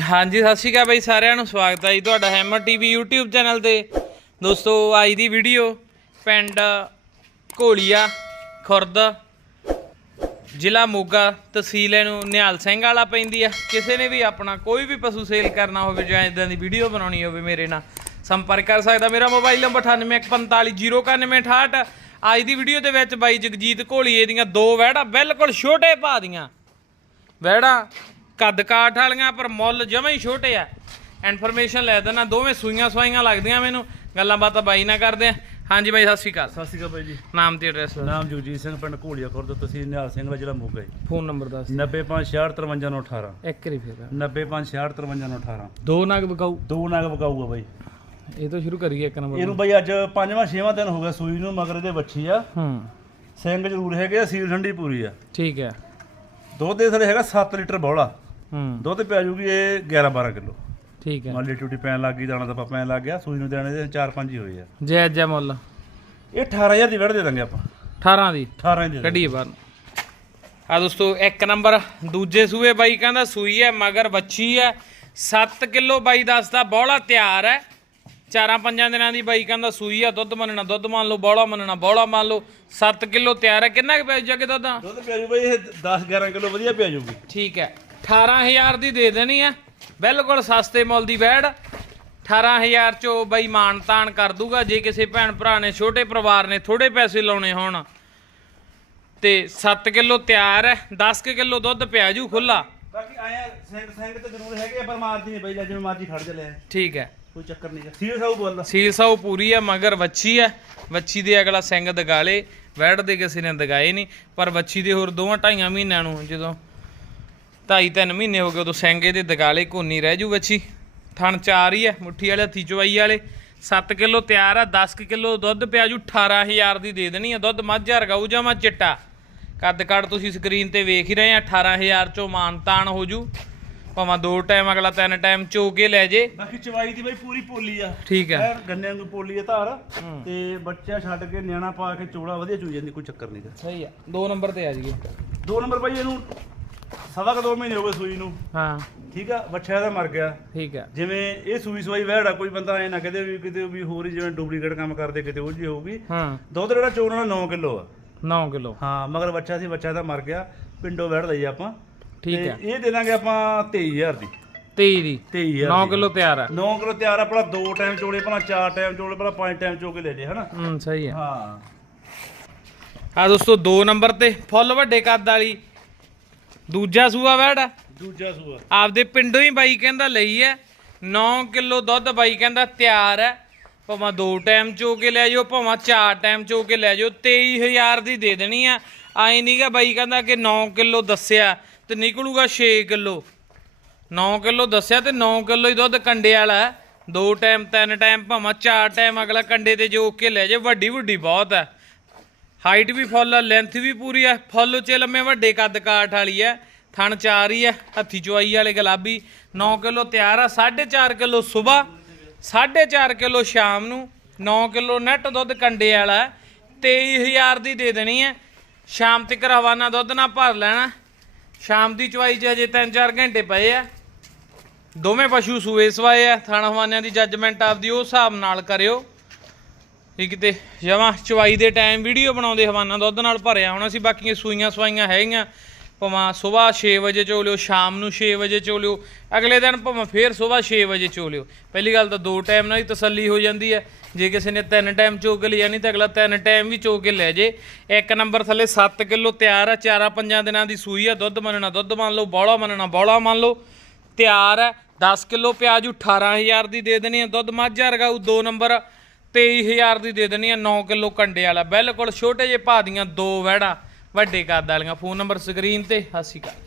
ਹਾਂਜੀ, ਸਤਿ ਸ਼੍ਰੀ ਅਕਾਲ ਬਾਈ ਸਾਰਿਆਂ ਨੂੰ, ਸਵਾਗਤ ਹੈ ਜੀ ਤੁਹਾਡਾ ਹੈਮਰ ਟੀਵੀ YouTube ਚੈਨਲ ਤੇ। ਦੋਸਤੋ, ਅੱਜ ਦੀ ਵੀਡੀਓ ਪਿੰਡ ਘੋਲੀਆ, ਖੁਰਦ, ਜ਼ਿਲ੍ਹਾ ਮੋਗਾ, ਤਹਿਸੀਲ ਇਹਨੂੰ ਨਿਹਾਲ ਸਿੰਘ ਵਾਲਾ ਪੈਂਦੀ ਆ। ਕਿਸੇ ਨੇ ਵੀ ਆਪਣਾ ਕੋਈ ਵੀ ਪਸ਼ੂ ਸੇਲ ਕਰਨਾ ਹੋਵੇ ਜਾਂ ਇਦਾਂ ਦੀ ਵੀਡੀਓ ਬਣਾਉਣੀ ਹੋਵੇ ਮੇਰੇ ਨਾਲ ਸੰਪਰਕ ਕਰ ਸਕਦਾ। ਮੇਰਾ ਮੋਬਾਈਲ ਨੰਬਰ 9845099868 ਅੱਜ ਦੀ ਵੀਡੀਓ ਦੇ ਵਿੱਚ ਬਾਈ ਜਗਜੀਤ ਘੋਲੀਏ ਦੀਆਂ ਦੋ ਵਹਿੜਾ ਬਿਲਕੁਲ ਛੋਟੇ ਭਾ ਦੀਆਂ। ਵਹਿੜਾ ਕੱਦ ਕਾਠ ਵਾਲੀਆਂ ਪਰ ਮੁੱਲ ਜਮਾਂ ਹੀ ਛੋਟੇ ਆ। ਇਨਫੋਰਮੇਸ਼ਨ ਲੈ ਦੇਣਾ ਦੋਵੇਂ ਸੂਈਆਂ ਸਵਾਈਆਂ ਲੱਗਦੀਆਂ ਮੈਨੂੰ। ਗੱਲਾਂ ਬਾਤਾਂ ਬਾਈ ਨਾਲ ਕਰਦੇ ਆ। ਹਾਂਜੀ ਬਾਈ ਸਤਿ ਸ਼੍ਰੀ ਅਕਾਲ। ਸਤਿ ਸ਼੍ਰੀ ਅਕਾਲ ਬਾਈ ਜੀ। ਨਾਮ ਤੇ ਐਡਰੈਸ ਨਾਮ ਜਗਜੀਤ ਸਿੰਘ ਪਿੰਡ ਘੋਲੀਆ ਖੁਰਦ ਤਹਿਸੀਲ ਨਿਹਾਲ ਸਿੰਘ ਦਾ ਜ਼ਿਲ੍ਹਾ ਮੋਗਾ ਜੀ। ਫੋਨ ਨੰਬਰ ਦੱਸ। 9566535918 ਇੱਕ ਰੀ ਫੇਰ। 9566535918 ਦੋ ਨਗ ਬਕਾਊ ਦੋ ਨਾਗ ਬਕਾਊਗਾ ਬਾਈ। ਇਹ ਤੋਂ ਸ਼ੁਰੂ ਕਰੀਏ ਇੱਕ ਨੰਬਰ ਇਹਨੂੰ ਬਾਈ ਅੱਜ ਪੰਜਵਾਂ ਛੇਵਾਂ ਦਿਨ ਹੋ ਗਿਆ ਸੂਈ ਨੂੰ ਮਗਰ ਇਹਦੇ ਬੱਚੀ ਆ। ਹੂੰ। ਸਿੰਘ ਜ਼ਰੂਰ ਹੈਗੇ ਆ ਸੀਲ ਠੰਡੀ ਪੂਰੀ ਆ। ਠੀਕ ਹੈ। ਦੁੱਧ ਦੇ ਥਲੇ ਹੈਗਾ 7 ਲੀਟਰ ਬੌਲਾ। ਹੂੰ। ਦੁੱਧ ਪੈ ਜੂਗੀ ਇਹ 11 12 ਕਿਲੋ। ਠੀਕ ਹੈ। ਮੰਨ ਲਈ ਟੂਟੀ ਪੈਣ ਲੱਗ ਗਈ ਦਾਣਾ ਤਾਂ ਪੈਣ ਲੱਗ ਗਿਆ ਸੂਈ ਨੂੰ ਦੇਣੇ ਦੇ 4 5 ਹੀ ਹੋਏ ਆ। ਜੈ ਜੈ ਮੁੱਲ। ਇਹ 18000 ਦੀ ਵੜ ਦੇ ਦਾਂਗੇ ਆਪਾਂ। 18 ਦੀ? 18 ਦੀ ਦੇ। ਕੱਢੀਏ ਬਾਹਰ ਆ ਦੋਸਤੋ ਇੱਕ ਨੰਬਰ। ਦੂਜੇ ਸੂਏ ਬਾਈ ਕਹਿੰਦਾ ਸੂਈ ਹੈ ਮਗਰ ਵੱਛੀ ਹੈ। 7 ਕਿਲੋ ਬਾਈ ਦੱਸਦਾ ਬੌਲਾ ਤਿਆਰ ਹੈ। ਚਾਰਾਂ ਪੰਜਾਂ ਦਿਨਾਂ ਦੀ ਬਾਈ ਕਹਿੰਦਾ ਸੂਈ ਆ ਦੁੱਧ ਮੰਨਣਾ ਦੁੱਧ ਮੰਨ ਲਓ ਬੌਲਾ ਮੰਨਣਾ ਬੌਲਾ ਮੰਨ ਲਓ। 7 ਕਿਲੋ ਤਿਆਰ ਹੈ। ਕਿੰਨਾ ਕੁ ਪੈ ਜੱਗੇ ਦੁੱਧ? ਦੁੱਧ ਪੈ ਜੂ ਬਾਈ ਇਹ 10 11 ਕਿਲੋ ਵਧੀਆ ਪੈ ਜੂਗੀ। ਠੀਕ ਹੈ। 18000 ਦੀ ਦੇ ਦੇਣੀ ਆ। ਬਿਲਕੁਲ ਸਸਤੇ ਮੁੱਲ ਦੀ ਵੈੜ। 18000 ਚੋਂ ਬਈ ਮਾਨ ਤਾਨ ਕਰ ਦੂਗਾ। ਜੇ ਕਿਸੇ ਭੈਣ ਭਰਾ ਨੇ ਛੋਟੇ ਪਰਿਵਾਰ ਨੇ ਥੋੜੇ ਪੈਸੇ ਲਾਉਣੇ ਹੋਣ ਤੇ 7 ਕਿਲੋ ਤਿਆਰ ਹੈ 10 ਕੁ ਕਿਲੋ ਦੁੱਧ ਪਿਆ ਜੂ ਖੁੱਲਾ ਬਾਕੀ ਆਇਆ ਸਿੰਘ ਸਿੰਘ ਤੇ ਜ਼ਰੂਰ ਹੈਗੇ ਪਰ ਮਾਰਦੀ ਨਹੀਂ ਬਈ ਜਿਵੇਂ ਮਰਜ਼ੀ ਖੜ ਜਾ ਲੈ ਠੀਕ ਹੈ ਕੋਈ ਚੱਕਰ ਨਹੀਂ ਸੀਰੀਅਸ ਆਉ ਬੋਲ। ਸੀਲ ਸਾਉ ਪੂਰੀ ਹੈ ਮਗਰ ਵੱਛੀ ਹੈ ਵੱਛੀ ਦੇ ਅਗਲਾ ਸਿੰਘ ਦਗਾਲੇ। ਵੈੜ ਦੇ ਕਿਸੇ ਨੇ ਦਗਾਏ ਨਹੀਂ ਪਰ ਵੱਛੀ ਦੇ ਹੋਰ ਦੋਵਾਂ ਢਾਈਆਂ ਮਹੀਨਿਆਂ ਨੂੰ ਜਦੋਂ ਢਾਈ ਤਿੰਨ ਮਹੀਨੇ ਹੋ ਗਏ ਉਦੋਂ ਸਿੰਘ ਇਹਦੇ ਦਗਾਲੇ ਕੋਨੀ ਰਹਿ ਜੂ ਵੱਛੀ। ਥਣ ਚਾਰ ਹੀ ਹੈ ਮੁੱਠੀ ਵਾਲੇ ਹੱਥੀ ਚਵਾਈ ਵਾਲੇ। 7 ਕਿਲੋ ਤਿਆਰ ਆ 10 ਕਿਲੋ ਦੁੱਧ ਪਿਆ ਜੂ 18000 ਦੀ ਦੇ ਦੇਣੀ ਆ ਦੁੱਧ ਮੱਝ ਰਗਾਊ ਜਾਵਾਂ ਚਿੱਟਾ। ਕੱਦ ਕੱਦ ਤੁਸੀਂ ਸਕਰੀਨ ਤੇ ਵੇਖ ਹੀ ਰਹੇ ਆ 18000 ਚੋਂ ਮਾਨਤਾਨ ਹੋ ਜੂ। ਭਾਵੇਂ ਦੋ ਟਾਈਮ ਅਗਲਾ ਤਿੰਨ ਟਾਈਮ ਚੋ ਕੇ ਲੈ ਜੇ। ਬਾਕੀ ਚਵਾਈ ਦੀ ਬਈ ਪੂਰੀ ਪੋਲੀ ਆ। ਠੀਕ ਐਨ ਗੰਨਿਆਂ ਨੂੰ ਪੋਲੀ ਆ ਧਾਰ। ਤੇ ਬੱਚਾ ਛੱਡ ਕੇ ਨਿਆਣਾ ਪਾ ਕੇ ਚੋੜਾ ਵਧੀਆ ਚੂਈ ਜਾਂਦੀ ਕੋਈ ਚੱਕਰ ਨਹੀਂ ਸਹੀ ਆ। ਦੋ ਨੰਬਰ ਤੇ ਆ ਜੀਏ। ਦੋ ਨੰਬਰ ਬਾਈ ਇਹਨੂੰ ਸਵਾ ਕੁ ਦੋ ਮਹੀਨੇ ਹੋ ਗਏ ਸੂਈ ਨੂੰ। ਹਾਂ। ਠੀਕ ਆ ਬੱਚਾ ਇਹਦਾ ਮਰ ਗਿਆ। ਠੀਕ ਹੈ ਜਿਵੇਂ ਇਹ ਸੂਈ ਸਵਾਈ ਵਹਿੜਾ ਕੋਈ ਬੰਦਾ ਐ ਨਾ ਕਹਦੇ ਵੀ ਕਿਤੇ ਵੀ ਹੋਰ ਹੀ ਜਿਵੇਂ ਡੁਪਲੀਕੇਟ ਕੰਮ ਕਰਦੇ ਕਿਤੇ ਉਹ ਜੀ ਹੋਊਗੀ। ਹਾਂ। ਦੁੱਧ ਜਿਹੜਾ ਚੋਣ ਵਾਲਾ 9 ਕਿਲੋ ਆ। 9 ਕਿਲੋ। ਹਾਂ ਮਗਰ ਬੱਚਾ ਸੀ ਬੱਚਾ ਇਹਦਾ ਮਰ ਗਿਆ। ਪਿੰਡੋਂ ਵਹਿੜ ਲਈ ਆਪਾਂ। ਠੀਕ ਤੇ ਹੈ ਇਹ ਦੇ ਦਾਂਗੇ ਆਪਾਂ 23000 ਦੀ। 23 ਦੀ। 23000 9 ਕਿਲੋ ਤਿਆਰ ਆ। 9 ਕਿਲੋ ਤਿਆਰ ਆ ਭਲਾ ਦੋ ਟਾਈਮ ਚੋਲੇ ਭਲਾ ਚਾਰ ਟਾਈਮ ਚੋਲੇ ਭਲਾ ਪੰਜ ਟਾਈਮ ਚੋ ਕੇ ਲੈ ਜੇ ਹਨਾ? ਹੂੰ ਸਹੀ ਆ। ਹਾਂ। ਆ ਦੋਸਤੋ 2 ਨੰਬਰ ਤੇ ਫੁੱਲ ਵੱਡੇ ਕੱਦ ਵਾਲੀ ਦੂਜਾ ਸੂਆ ਵੈੜ ਆ। ਦੂਜਾ ਸੂਆ। ਆਪਦੇ ਪਿੰਡੋਂ ਹੀ ਬਾਈ ਕਹਿੰਦਾ ਲਈ ਐ। 9 ਕਿਲੋ ਦੁੱਧ ਬਾਈ ਕਹਿੰਦਾ ਤਿਆਰ ਐ। ਭਾਵੇਂ ਦੋ ਟਾਈਮ ਚੋ ਕੇ ਲੈ ਜਾਓ ਭਾਵੇਂ ਚਾਰ ਟਾਈਮ ਚੋ ਕੇ ਲੈ ਜਾਓ 23000 ਦੀ ਦੇ ਦੇਣੀ ਆ ਆਈ ਨਹੀਂਗਾ ਬਾਈ ਕਹਿੰਦਾ ਕਿ 9 ਕਿਲੋ ਦੱਸਿਆ ਤੇ ਨਿਕਲੂਗਾ 6 ਕਿਲੋ। 9 ਕਿਲੋ ਦੱਸਿਆ ਤੇ 9 ਕਿਲੋ ਹੀ ਦੁੱਧ ਕੰਡੇ ਵਾਲਾ। ਦੋ ਟਾਈਮ ਤਿੰਨ ਟਾਈਮ ਭਾਵੇਂ ਚਾਰ ਟਾਈਮ ਅਗਲਾ ਕੰਡੇ ਤੇ ਜੋ ਕੇ ਲੈ ਜੇ ਵੱਡੀ ਵੱਡੀ ਬਹੁਤ ਹੈ ਹਾਈਟ ਵੀ ਫੁੱਲ ਆ ਲੈਂਥ ਵੀ ਪੂਰੀ ਆ, ਫੁੱਲ 'ਚ ਲੰਮੇ ਵੱਡੇ ਕੱਦ ਕਾਠ ਵਾਲੀ ਆ, ਥਣ ਚਾਰ ਹੀ ਆ, ਹੱਥੀ ਚੁਆਈ ਵਾਲੇ ਗੁਲਾਬੀ 9 ਕਿਲੋ ਤਿਆਰ ਆ 4.5 ਕਿਲੋ ਸਵੇਰ 4.5 ਕਿਲੋ ਸ਼ਾਮ ਨੂੰ 9 ਕਿਲੋ ਨੈਟ ਦੁੱਧ ਕੰਡੇ ਵਾਲਾ ਹੈ। 23000 ਦੀ ਦੇ ਦੇਣੀ ਹੈ ਸ਼ਾਮ ਤੱਕ ਹਵਾਨਾ ਦੁੱਧ ਨਾ ਭਰ ਲੈਣਾ, ਸ਼ਾਮ ਦੀ ਚੁਆਈ 'ਚ ਅਜੇ 3-4 ਘੰਟੇ ਪਏ ਆ ਦੋਵੇਂ ਪਸ਼ੂ ਸੂਏ ਸਵਾਏ ਆ, ਥਣ ਹਵਾਨਿਆਂ ਦੀ ਜੱਜਮੈਂਟ ਆਪਦੀ ਉਹ ਹਿਸਾਬ ਨਾਲ ਕਰਿਓ ਇਹ ਕਿਤੇ ਜਮਾਂ ਚਵਾਈ ਦੇ ਟਾਈਮ ਵੀਡੀਓ ਬਣਾਉਂਦੇ ਹਵਾਨਾ ਦੁੱਧ ਨਾਲ ਭਰਿਆ ਹੋਣਾ ਸੀ, ਬਾਕੀਆਂ ਸੂਈਆਂ ਸਵਾਈਆਂ ਹੈਗੀਆਂ। ਭਾਵੇਂ ਸਵੇਰ 6 ਵਜੇ ਚੋ ਲਿਓ, ਸ਼ਾਮ ਨੂੰ 6 ਵਜੇ ਚੋ ਲਿਓ, ਅਗਲੇ ਦਿਨ ਭਾਵੇਂ ਫੇਰ ਸਵੇਰ 6 ਵਜੇ ਚੋ ਲਿਓ। ਪਹਿਲੀ ਗੱਲ ਤਾਂ ਦੋ ਟਾਈਮ ਨਾਲ ਹੀ ਤਸੱਲੀ ਹੋ ਜਾਂਦੀ ਹੈ। ਜੇ ਕਿਸੇ ਨੇ ਤਿੰਨ ਟਾਈਮ ਚੋ ਕੇ ਲਿਆ ਨਹੀਂ ਤਾਂ ਅਗਲਾ ਤਿੰਨ ਟਾਈਮ ਵੀ ਚੋ ਕੇ ਲੈ ਜੇ। ਇੱਕ ਨੰਬਰ ਥੱਲੇ 7 ਕਿਲੋ ਤਿਆਰ ਆ, ਚਾਰਾਂ ਪੰਜਾਂ ਦਿਨਾਂ ਦੀ ਸੂਈ ਆ, ਦੁੱਧ ਮੰਨਣਾ ਦੁੱਧ ਮੰਨ ਲਓ, ਬੌਲਾ ਮੰਨਣਾ ਬੌਲਾ ਮੰਨ ਲਓ। ਤਿਆਰ ਹੈ 10 ਕਿਲੋ ਪਿਆਜ਼ 18000 ਦੀ ਦੇ ਦੇਣੀ ਆ, ਦੁੱਧ ਮੱਝਾ ਰਗਾਊ ਦੋ ਨੰਬਰ 23000 ਦੀ ਦੇ ਦੇਣੀ ਹੈ 9 ਕਿਲੋ ਕੰਡੇ ਵਾਲਾ। ਬਿਲਕੁਲ ਛੋਟੇ ਜਿਹੇ ਭਾਅ ਦੀਆਂ ਦੋ ਵਹਿੜਾ ਵੱਡੇ ਕੱਦ ਵਾਲੀਆਂ। ਫੋਨ ਨੰਬਰ ਸਕਰੀਨ ਤੇ, ਸਤਿ ਸ਼੍ਰੀ ਅਕਾਲ।